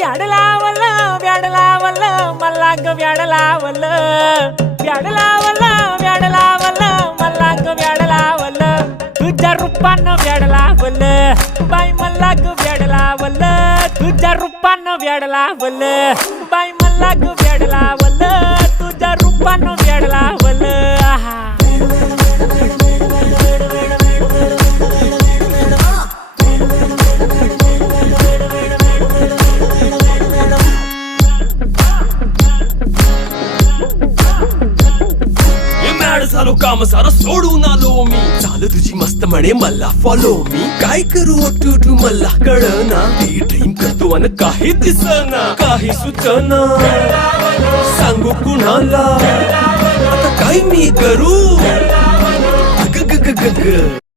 व्याड लावलं व्याड लावलं मला ग व्याड लावलं व्याड लावलं व्याड लावलं मला ग व्याड लावलं तुझ्या रूपानं व्याड लावलं बाई मला ग व्याड लावलं तुझ्या रूपानं व्याड लावलं बाई मला ग व्याड लावलं तुझ्या रूपानं व्याड लावलं आहा झालो काम सारं सोडून आलो मी चाल तुझी मस्त म्हणे मला फॉलो मी काय करू टू मला कळना ती ड्रीम करतो अन काही दिसना काही सुचना सांगू कुणाला आता काय मी करू ग ग ग ग ग